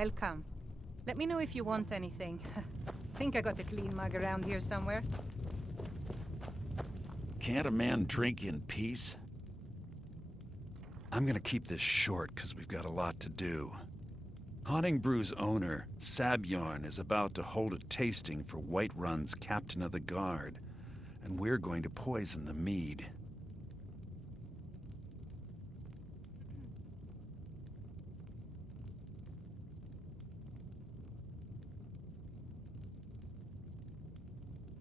Welcome. Let me know if you want anything. Think I got a clean mug around here somewhere. Can't a man drink in peace? I'm gonna keep this short, because we've got a lot to do. Haunting Brew's owner, Sabjorn, is about to hold a tasting for Whiterun's Captain of the Guard, and we're going to poison the mead.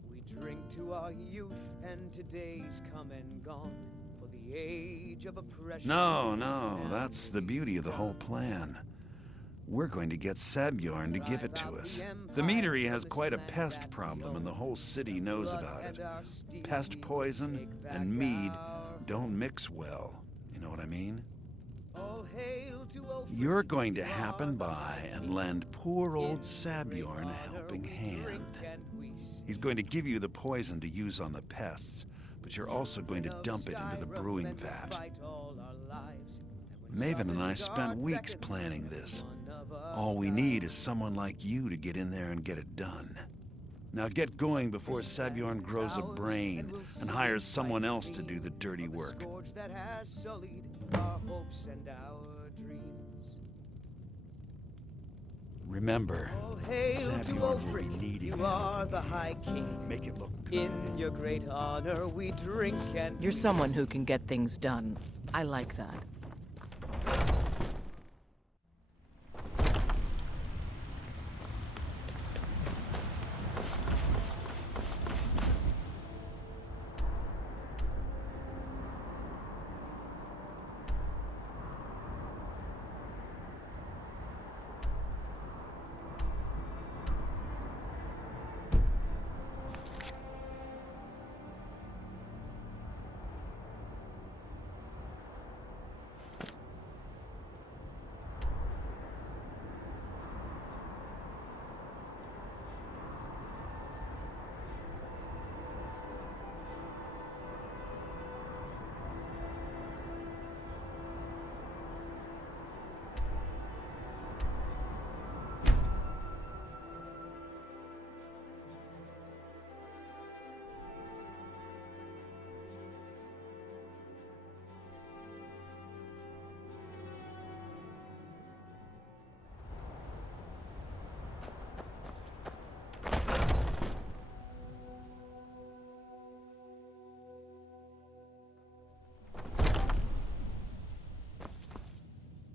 We drink to our youth and today's come and gone, for the age of oppression. No, that's the beauty of the whole plan. We're going to get Sabjorn to give it to us. The meadery has quite a pest problem, and the whole city knows about it. Pest poison and mead don't mix well. You know what I mean? You're going to happen by and lend poor old Sabjorn a helping hand. He's going to give you the poison to use on the pests, but you're also going to dump it into the brewing vat. Maven and I spent weeks planning this. All we need is someone like you to get in there and get it done. Now get going before Sabjorn grows a brain and hires someone else to do the dirty work. Remember, Sabjorn will be needing you are the High King. Make it look good. In your great honor, we drink and You're someone who can get things done. I like that.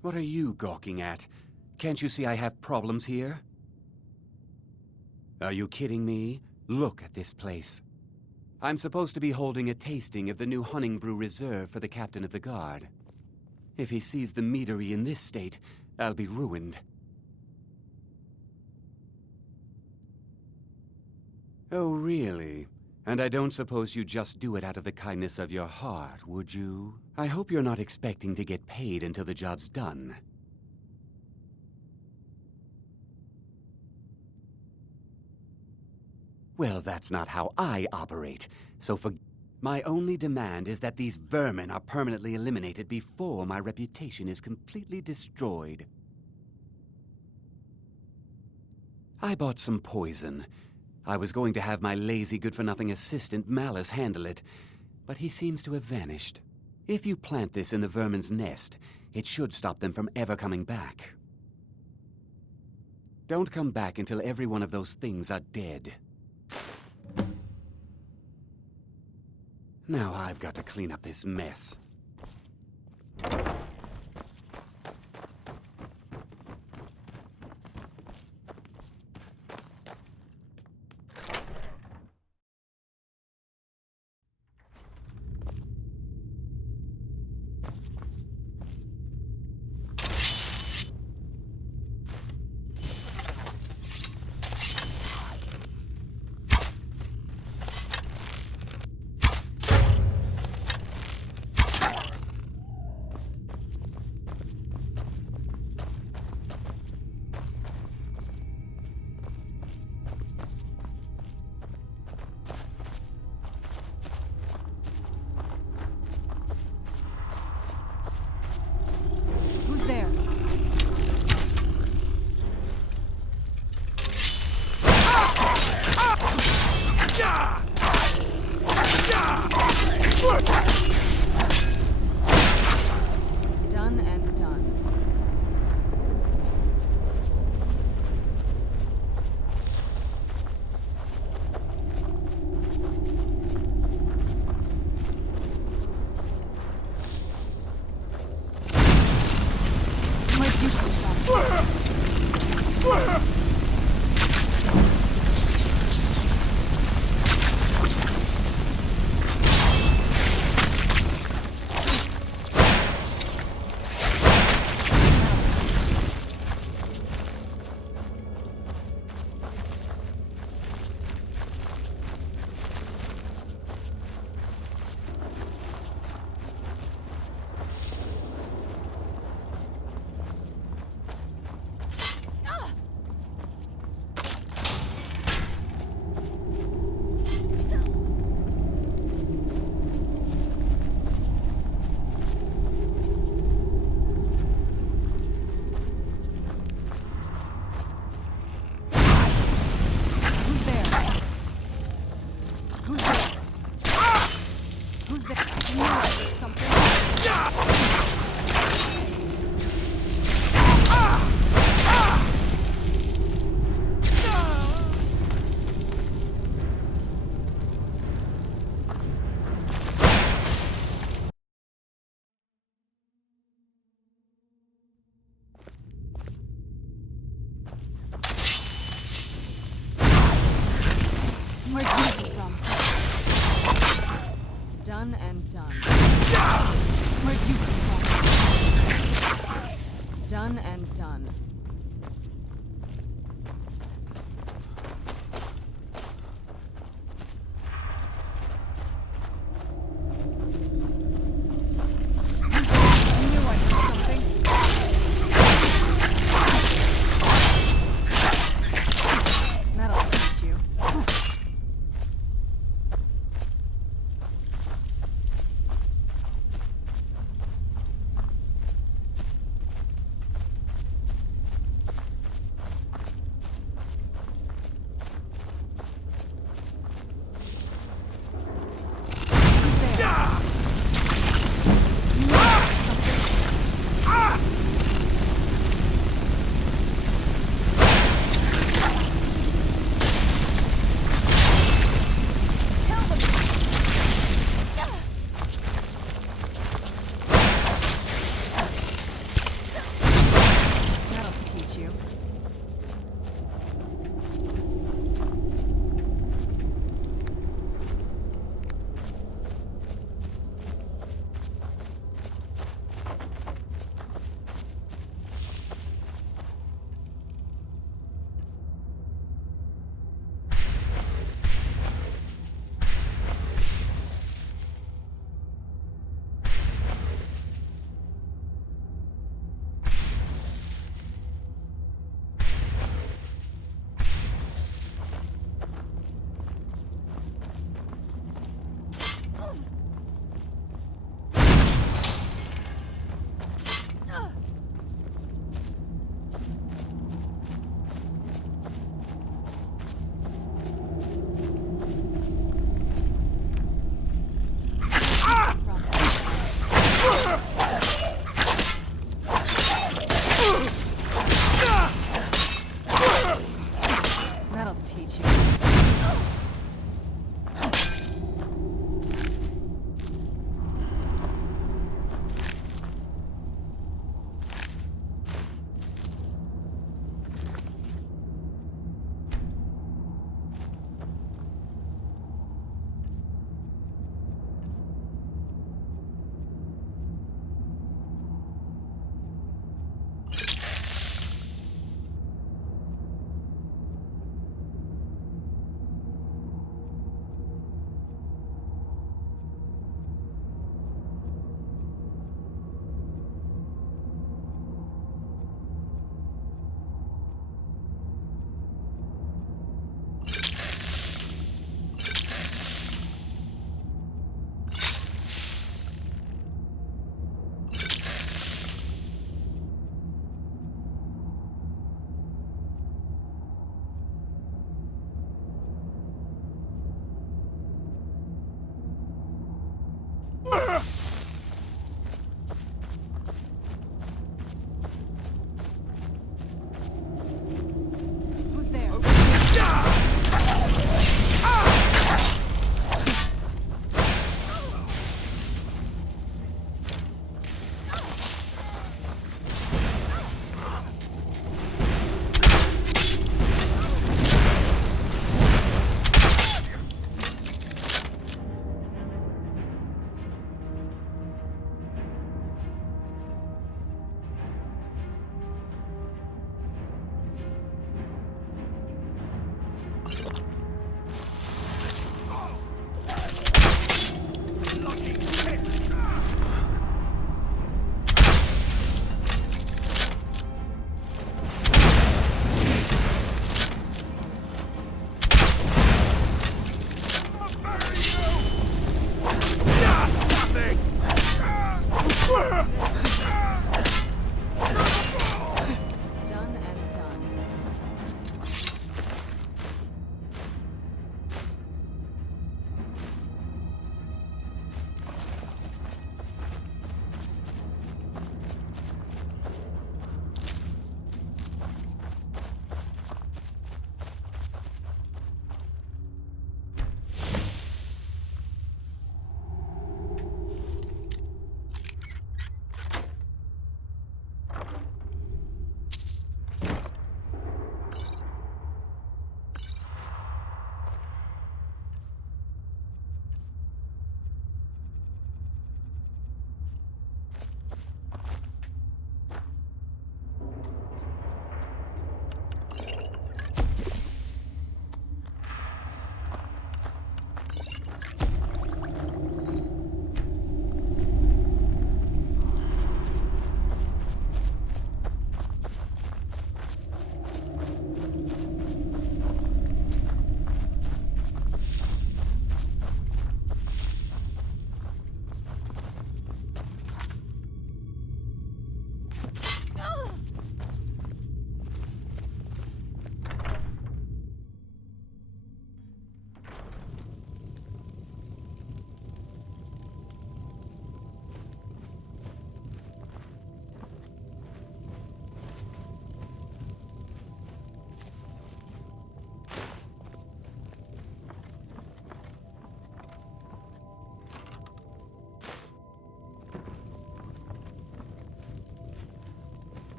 What are you gawking at? Can't you see I have problems here? Are you kidding me? Look at this place. I'm supposed to be holding a tasting of the new Honningbrew Reserve for the Captain of the Guard. If he sees the meadery in this state, I'll be ruined. Oh, really? And I don't suppose you just do it out of the kindness of your heart, would you? I hope you're not expecting to get paid until the job's done. Well, that's not how I operate, so my only demand is that these vermin are permanently eliminated before my reputation is completely destroyed. I bought some poison. I was going to have my lazy, good-for-nothing assistant Malice handle it, but he seems to have vanished. If you plant this in the vermin's nest, it should stop them from ever coming back. Don't come back until every one of those things are dead. Now I've got to clean up this mess. Where'd you come from? Done and done. Where'd you come from? Done and done.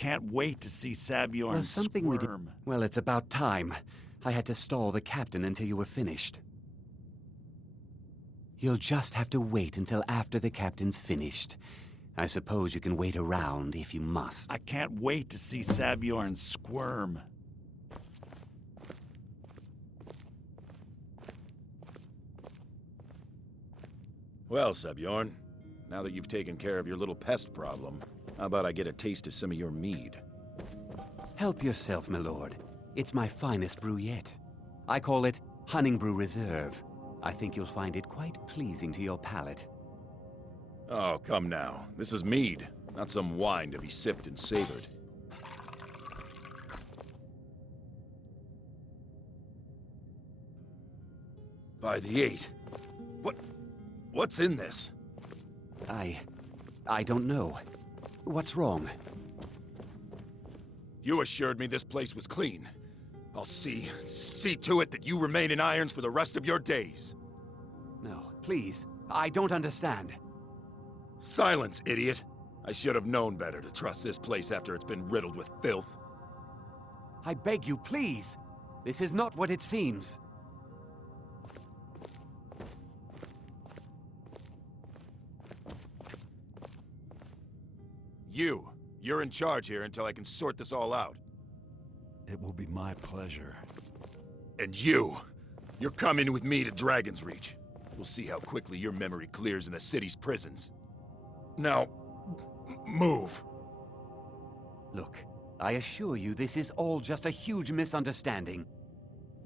can't wait to see Sabjorn Well, something we did. squirm. Well, it's about time. I had to stall the captain until you were finished. You'll just have to wait until after the captain's finished. I suppose you can wait around if you must. I can't wait to see Sabjorn squirm. Well, Sabjorn, now that you've taken care of your little pest problem, how about I get a taste of some of your mead? Help yourself, my lord. It's my finest brew yet. I call it Honningbrew Reserve. I think you'll find it quite pleasing to your palate. Oh, come now. This is mead, not some wine to be sipped and savored. By the 8. What's in this? I don't know. What's wrong? You assured me this place was clean. I'll see to it that you remain in irons for the rest of your days. No, please. I don't understand. Silence, idiot. I should have known better to trust this place after it's been riddled with filth. I beg you, please. This is not what it seems. You're in charge here until I can sort this all out. It will be my pleasure. And you're coming with me to Dragon's Reach. We'll see how quickly your memory clears in the city's prisons. Now, move. Look, I assure you this is all just a huge misunderstanding.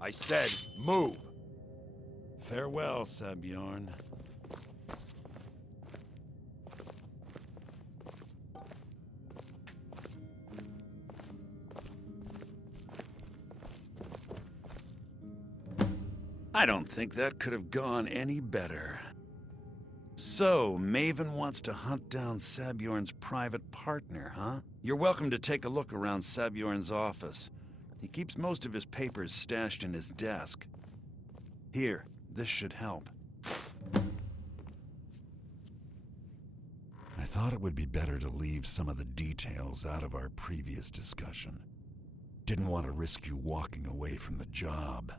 I said, move. Farewell, Sabjorn. I don't think that could have gone any better. So, Maven wants to hunt down Sabjorn's private partner, huh? You're welcome to take a look around Sabjorn's office. He keeps most of his papers stashed in his desk. Here, this should help. I thought it would be better to leave some of the details out of our previous discussion. Didn't want to risk you walking away from the job.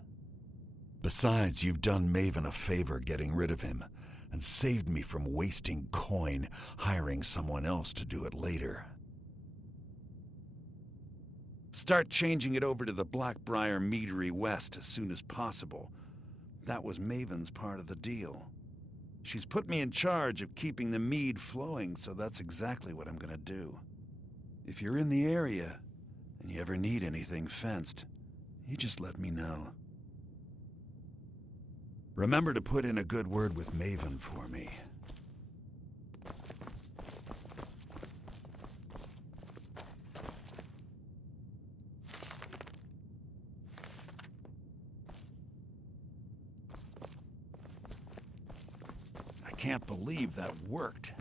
Besides, you've done Maven a favor getting rid of him, and saved me from wasting coin hiring someone else to do it later. Start changing it over to the Blackbriar Meadery West as soon as possible. That was Maven's part of the deal. She's put me in charge of keeping the mead flowing, so that's exactly what I'm gonna do. If you're in the area, and you ever need anything fenced, you just let me know. Remember to put in a good word with Maven for me. I can't believe that worked.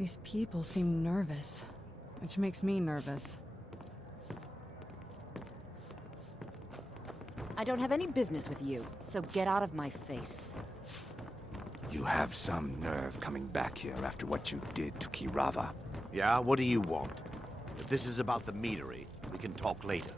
These people seem nervous, which makes me nervous. I don't have any business with you, so get out of my face. You have some nerve coming back here after what you did to Kirava. Yeah, what do you want? If this is about the meadery, we can talk later.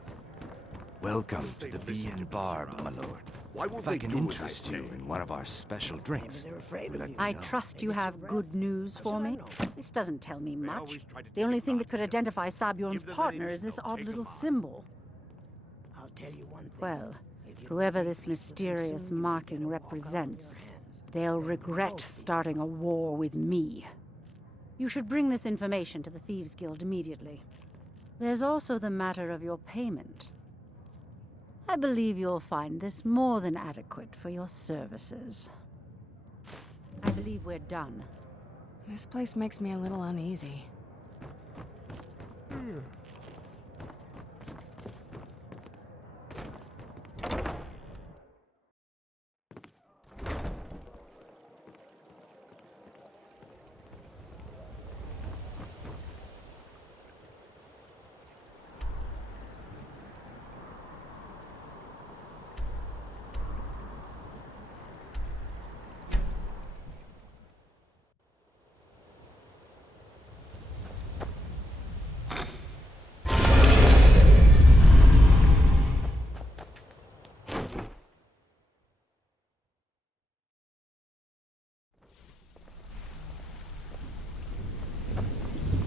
Welcome to the Bee and Barb, my lord. Why won't If I they can do as I interest you say? in one of our special drinks, let me I know. trust you have good news for me. This doesn't tell me much. always try to The only take thing that could advantage identify Sabjorn's Give them an partner inch, is this they'll odd take little 'em on. symbol. I'll tell you one thing. Well, If you whoever don't this make peace with them mysterious soon, you're marking gonna walk out on your represents, hands. they'll regret starting a war with me. You should bring this information to the Thieves Guild immediately. There's also the matter of your payment. I believe you'll find this more than adequate for your services. I believe we're done. This place makes me a little uneasy.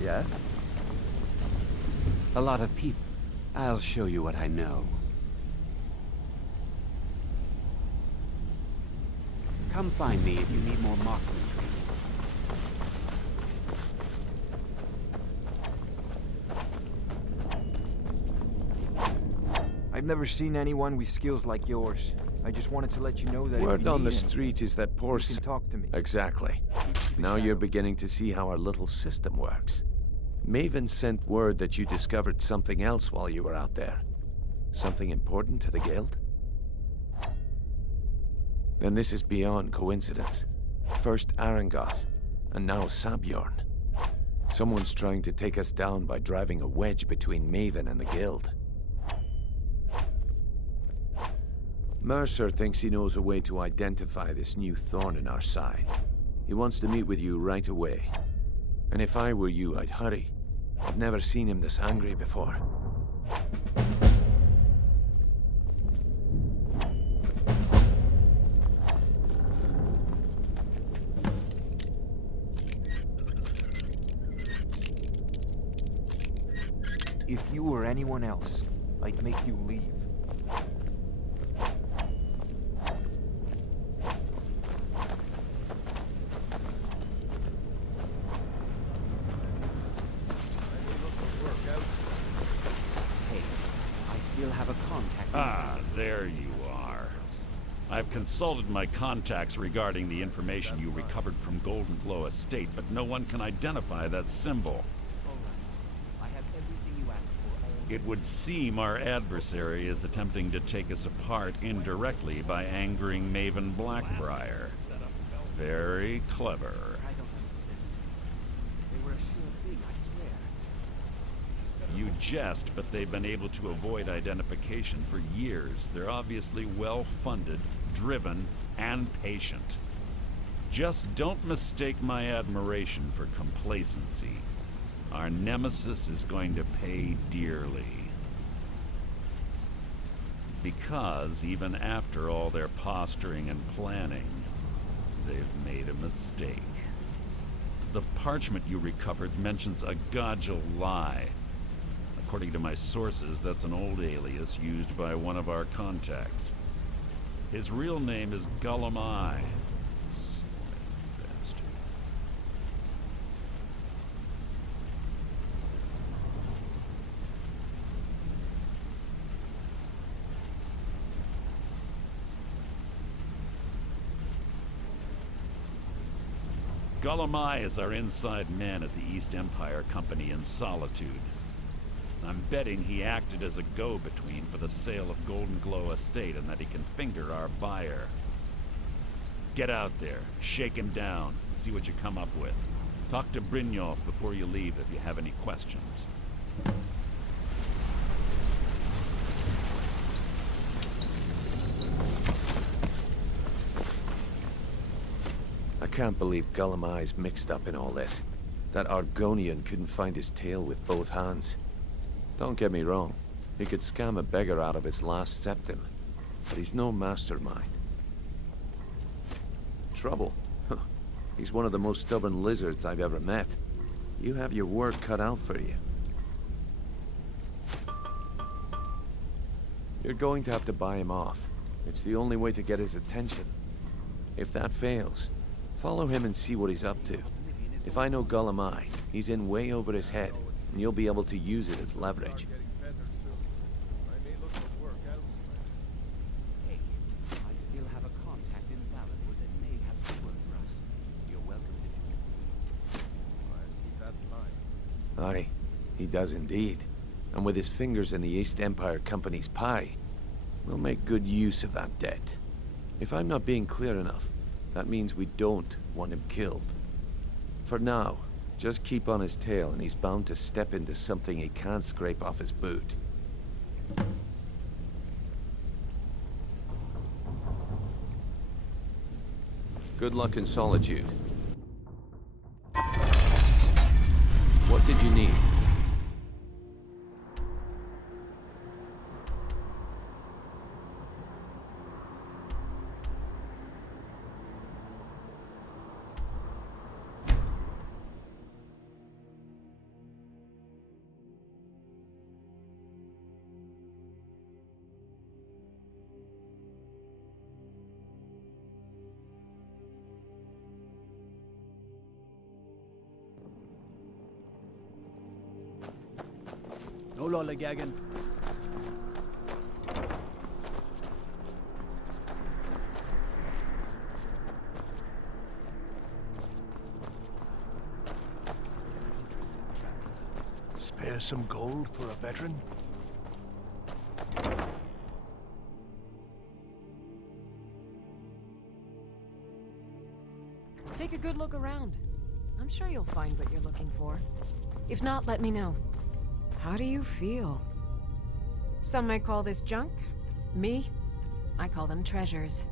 Yeah? A lot of people. I'll show you what I know. Come find me if you need more marksman training. I've never seen anyone with skills like yours. I just wanted to let you know that if Word you on the need anything, street is that poor you can talk to me. Exactly. Now you're beginning to see how our little system works. Maven sent word that you discovered something else while you were out there. Something important to the guild? Then this is beyond coincidence. First Arangoth, and now Sabjorn. Someone's trying to take us down by driving a wedge between Maven and the guild. Mercer thinks he knows a way to identify this new thorn in our side. He wants to meet with you right away. And if I were you, I'd hurry. I've never seen him this angry before. If you were anyone else, I'd make you leave. Hey, I still have a contact. Ah, there you are. I've consulted my contacts regarding the information you recovered from Golden Glow Estate, but no one can identify that symbol. I have everything you asked for. It would seem our adversary is attempting to take us apart indirectly by angering Maven Blackbriar. Very clever. I don't understand. They were a sure thing, I swear. You jest, but they've been able to avoid identification for years. They're obviously well-funded, driven, and patient. Just don't mistake my admiration for complacency. Our nemesis is going to pay dearly. Because even after all their posturing and planning, they've made a mistake. The parchment you recovered mentions a Godjal lie. According to my sources, that's an old alias used by one of our contacts. His real name is Gullumai. Sly bastard. Gullumai is our inside man at the East Empire Company in Solitude. I'm betting he acted as a go-between for the sale of Golden Glow Estate and that he can finger our buyer. Get out there, shake him down, and see what you come up with. Talk to Brynjolf before you leave if you have any questions. I can't believe Gullumai's mixed up in all this. That Argonian couldn't find his tail with both hands. Don't get me wrong, he could scam a beggar out of his last septim, but he's no mastermind. Trouble? Huh. He's one of the most stubborn lizards I've ever met. You have your work cut out for you. You're going to have to buy him off. It's the only way to get his attention. If that fails, follow him and see what he's up to. If I know Gullumai, he's in way over his head, and you'll be able to use it as leverage. Hey, I still have a contact in Valenwood that may have some work for us. You're welcome to join. Aye, he does indeed. And with his fingers in the East Empire Company's pie, we'll make good use of that debt. If I'm not being clear enough, that means we don't want him killed. For now, just keep on his tail and he's bound to step into something he can't scrape off his boot. Good luck in solitude. What did you need? No lollygagging. Spare some gold for a veteran? Take a good look around. I'm sure you'll find what you're looking for. If not, let me know. How do you feel? Some might call this junk. Me? I call them treasures.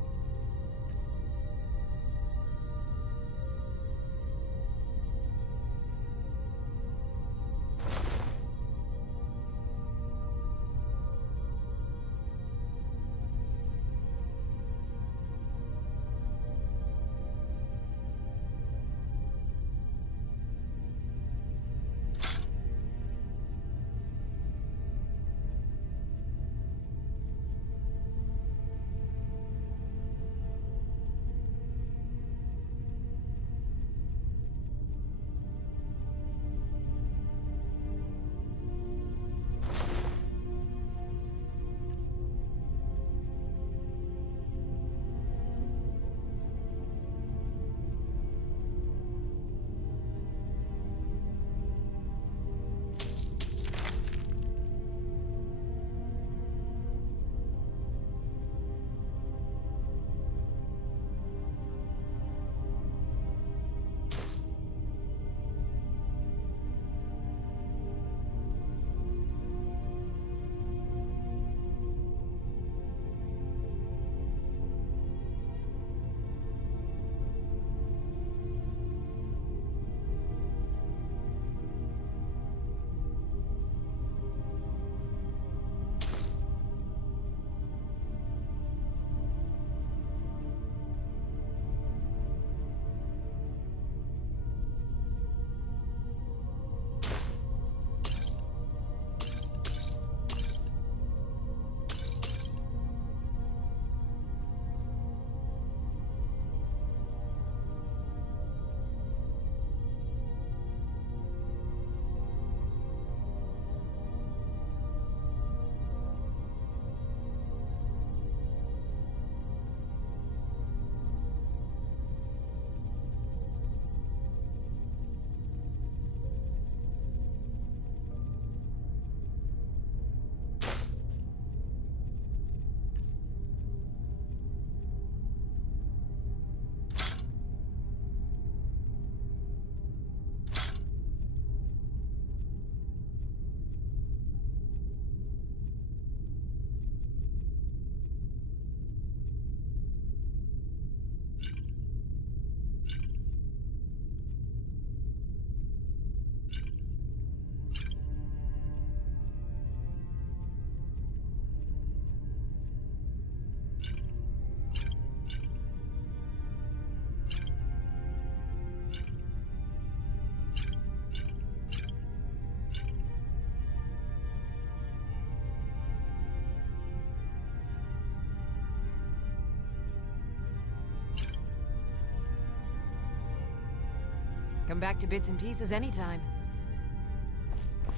Come back to bits and pieces anytime.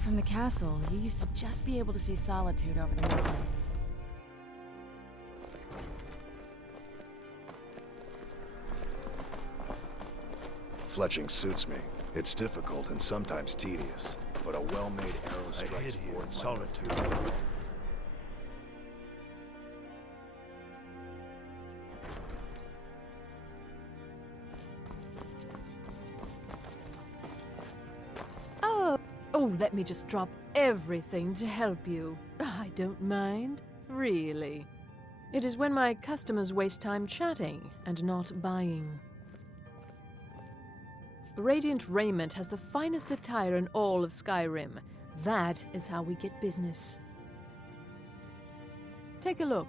From the castle, you used to just be able to see Solitude over the mountains. Fletching suits me. It's difficult and sometimes tedious, but a well-made arrow strikes here in Solitude. Oh, let me just drop everything to help you. I don't mind, really. It is when my customers waste time chatting and not buying. Radiant Raiment has the finest attire in all of Skyrim. That is how we get business. Take a look.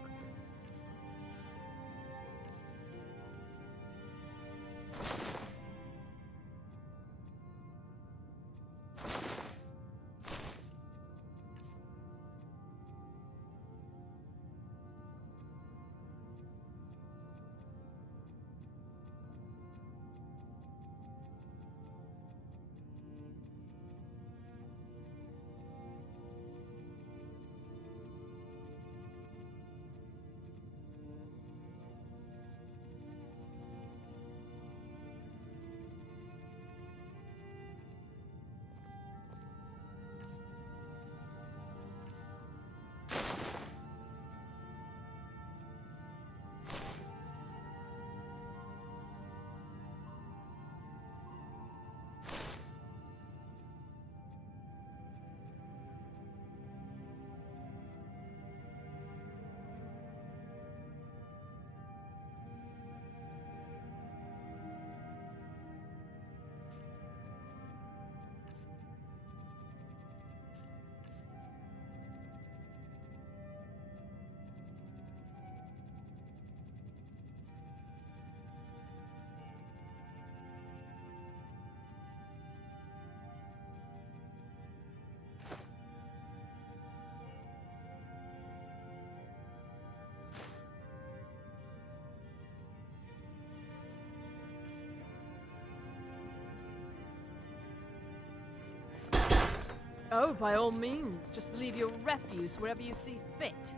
Oh, by all means, just leave your refuse wherever you see fit.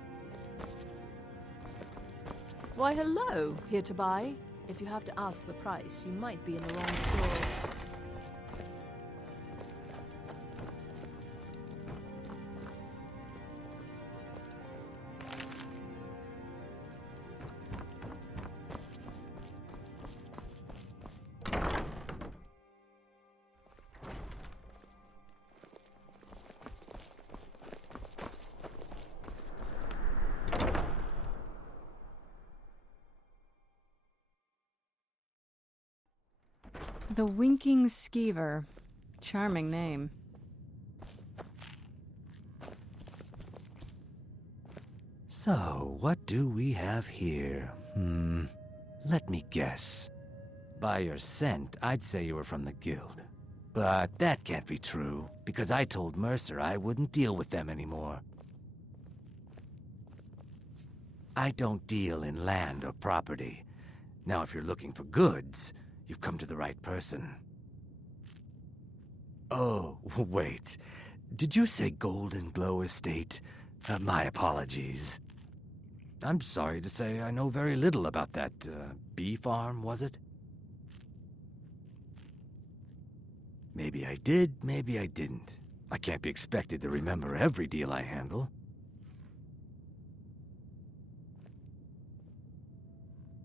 Why, hello, here to buy. If you have to ask the price, you might be in the wrong store. The Winking Skeever. Charming name. So, what do we have here? Let me guess. By your scent, I'd say you were from the guild. But that can't be true, because I told Mercer I wouldn't deal with them anymore. I don't deal in land or property. Now, if you're looking for goods, you've come to the right person. Oh, wait. Did you say Golden Glow Estate? My apologies. I'm sorry to say I know very little about that, bee farm, was it? Maybe I did, maybe I didn't. I can't be expected to remember every deal I handle.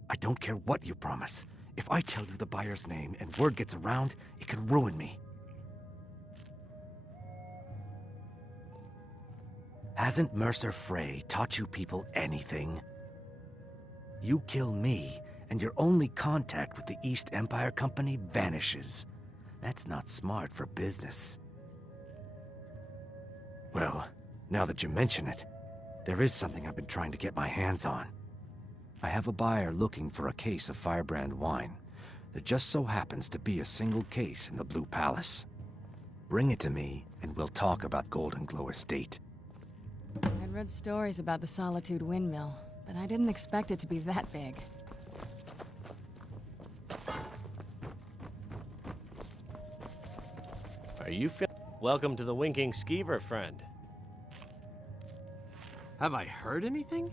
I don't care what you promise. If I tell you the buyer's name and word gets around, it could ruin me. Hasn't Mercer Frey taught you people anything? You kill me, and your only contact with the East Empire Company vanishes. That's not smart for business. Well, now that you mention it, there is something I've been trying to get my hands on. I have a buyer looking for a case of Firebrand wine. There just so happens to be a single case in the Blue Palace. Bring it to me, and we'll talk about Golden Glow Estate. I'd read stories about the Solitude Windmill, but I didn't expect it to be that big. Are you Welcome to the Winking Skeever, friend. Have I heard anything?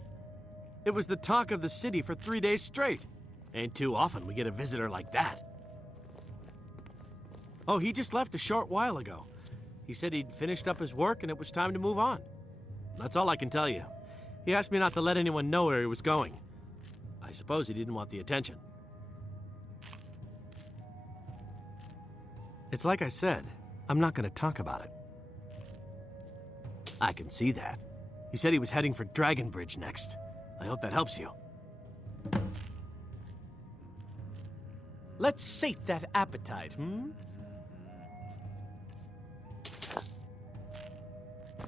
It was the talk of the city for 3 days straight. Ain't too often we get a visitor like that. Oh, he just left a short while ago. He said he'd finished up his work and it was time to move on. That's all I can tell you. He asked me not to let anyone know where he was going. I suppose he didn't want the attention. It's like I said, I'm not going to talk about it. I can see that. He said he was heading for Dragon Bridge next. I hope that helps you. Let's sate that appetite,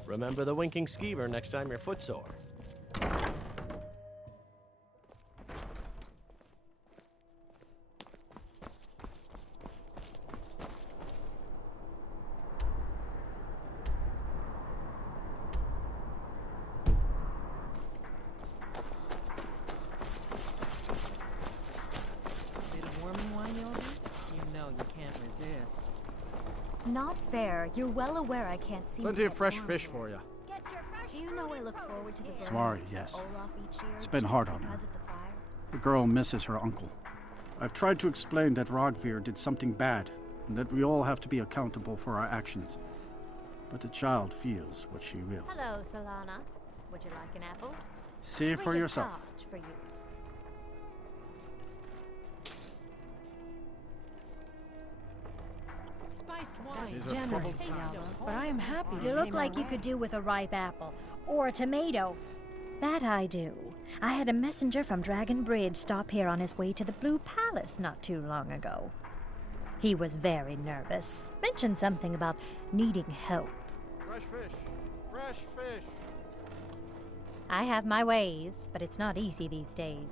Remember the Winking Skeever next time you're footsore. Not fair. You're well aware I can't see. Plenty of fresh fish for you. Do you know I look forward to the burn Sorry, yes. Olaf each year It's been just hard on her. because of the fire? The girl misses her uncle. I've tried to explain that Rogvir did something bad, and that we all have to be accountable for our actions. But the child feels what she will. Hello, Solana. Would you like an apple? See it for Free of yourself. charge for you. Spiced That's wine. generous, Yala, but I am happy to You pay look my like you way. could do with a ripe apple. Or a tomato. That I do. I had a messenger from Dragon Bridge stop here on his way to the Blue Palace not too long ago. He was very nervous. Mentioned something about needing help. Fresh fish. Fresh fish. I have my ways, but it's not easy these days.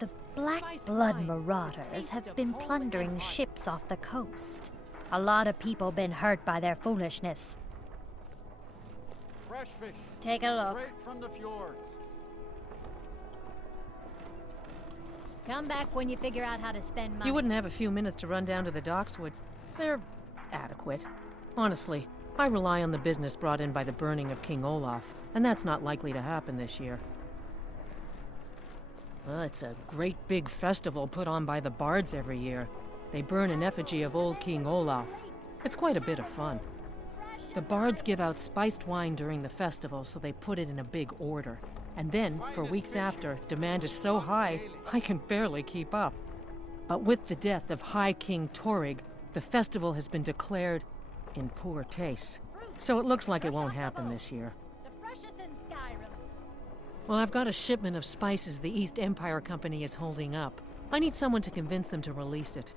The Black Blood Marauders have been plundering ships off the coast. A lot of people been hurt by their foolishness. Fresh fish. Take a look. Straight from the fjords. Come back when you figure out how to spend money. You wouldn't have a few minutes to run down to the docks, would? They're adequate. Honestly, I rely on the business brought in by the burning of King Olaf, and that's not likely to happen this year. Well, it's a great big festival put on by the bards every year. They burn an effigy of old King Olaf. It's quite a bit of fun. The bards give out spiced wine during the festival, so they put it in a big order. And then, for weeks after, demand is so high, I can barely keep up. But with the death of High King Torrig, the festival has been declared in poor taste. So it looks like it won't happen this year. The freshest in Skyrim. Well, I've got a shipment of spices the East Empire Company is holding up. I need someone to convince them to release it.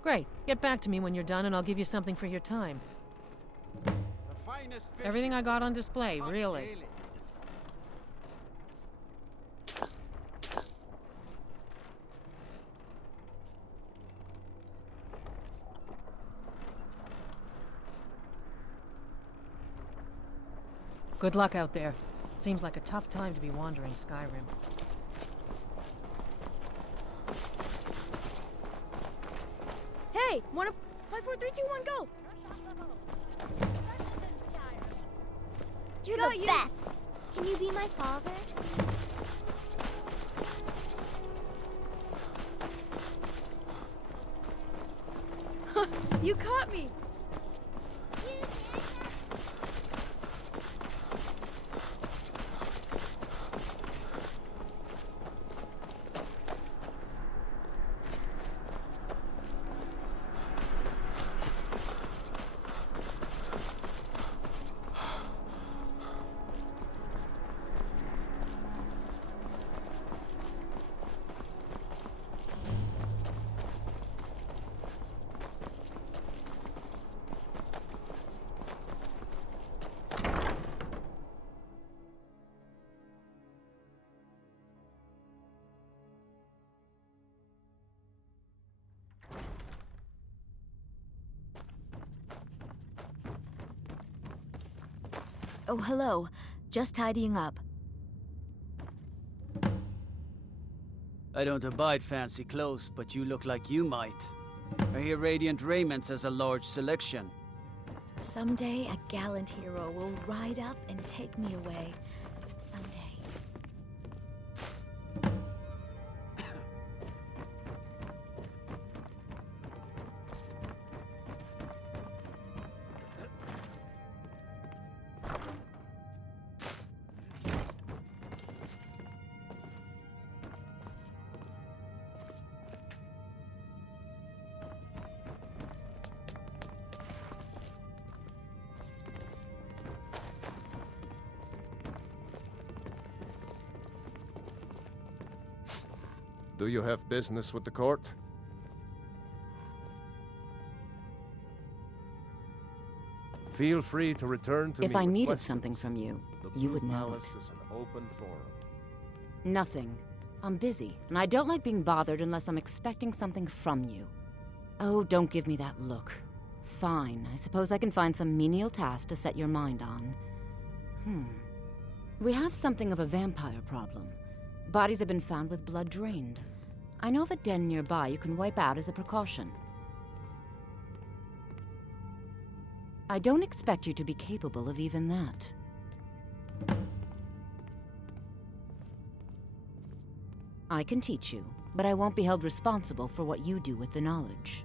Great. Get back to me when you're done and I'll give you something for your time. The finest fish. Everything I got on display, really. Daily. Good luck out there. Seems like a tough time to be wandering Skyrim. Hey, wanna 5, 4, 3, 2, 1, go! You're Got the you. best. Can you be my father? You caught me! Oh, hello. Just tidying up. I don't abide fancy clothes, but you look like you might. I hear Radiant Raiments has a large selection. Someday a gallant hero will ride up and take me away. Someday. Do you have business with the court? Feel free to return to me If I with needed questions. something from you, The you Blue would know it. Palace is an open forum. Nothing. I'm busy, and I don't like being bothered unless I'm expecting something from you. Oh, don't give me that look. Fine, I suppose I can find some menial task to set your mind on. We have something of a vampire problem. Bodies have been found with blood drained. I know of a den nearby you can wipe out as a precaution. I don't expect you to be capable of even that. I can teach you, but I won't be held responsible for what you do with the knowledge.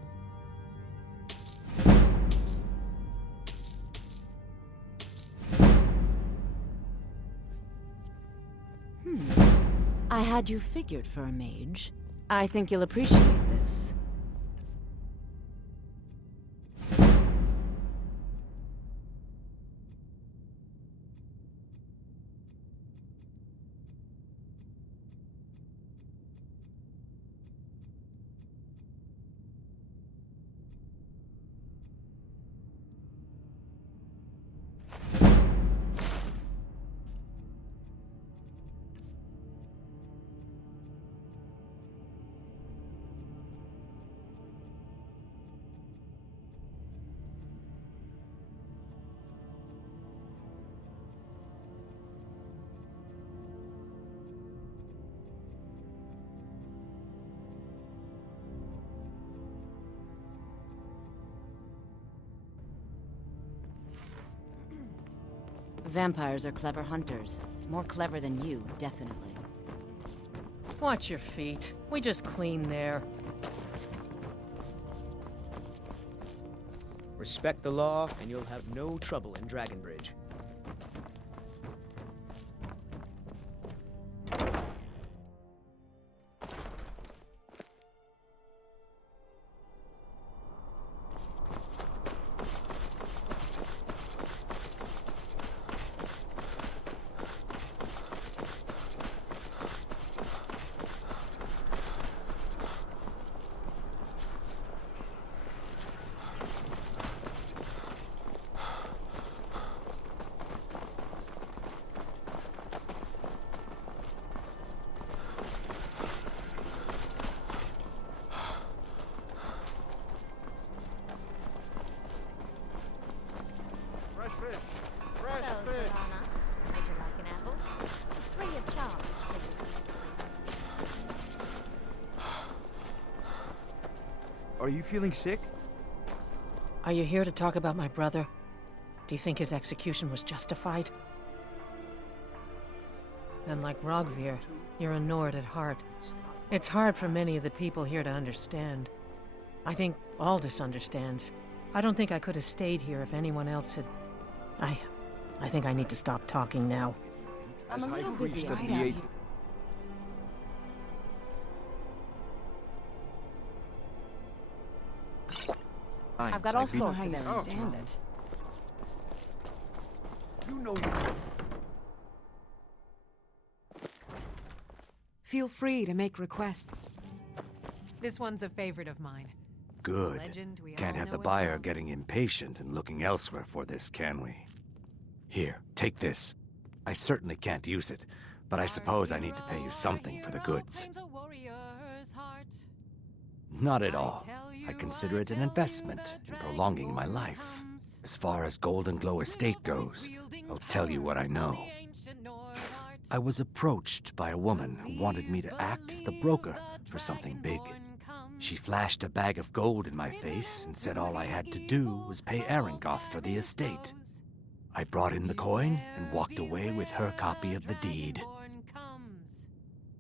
I had you figured for a mage. I think you'll appreciate this. Vampires are clever hunters. More clever than you, definitely. Watch your feet. We just clean there. Respect the law, and you'll have no trouble in Dragonbridge. Are you feeling sick? Are you here to talk about my brother? Do you think his execution was justified? Then, like Rogvir, you're a Nord at heart. It's hard for many of the people here to understand. I think Aldous understands. I don't think I could have stayed here if anyone else had... I think I need to stop talking now. I'm a little busy. I've got all sorts of evidence. Stand it. You know you... Feel free to make requests. This one's a favorite of mine. Good. Legend we Can't all have the know buyer about. getting impatient and looking elsewhere for this, can we? Here, take this. I certainly can't use it, but I suppose I need to pay you something for the goods. Not at all. I consider it an investment in prolonging my life. As far as Golden Glow Estate goes, I'll tell you what I know. I was approached by a woman who wanted me to act as the broker for something big. She flashed a bag of gold in my face and said all I had to do was pay Arangoth for the estate. I brought in the coin and walked away with her copy of the deed.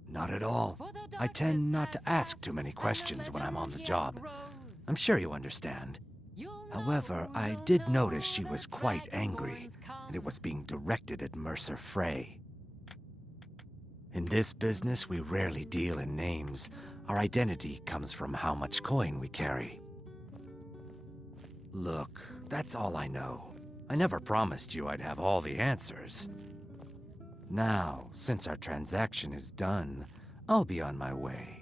Not at all. I tend not to ask too many questions when I'm on the job. I'm sure you understand. However, I did notice she was quite angry, and it was being directed at Mercer Frey. In this business, we rarely deal in names. Our identity comes from how much coin we carry. Look, that's all I know. I never promised you I'd have all the answers. Now, since our transaction is done, I'll be on my way.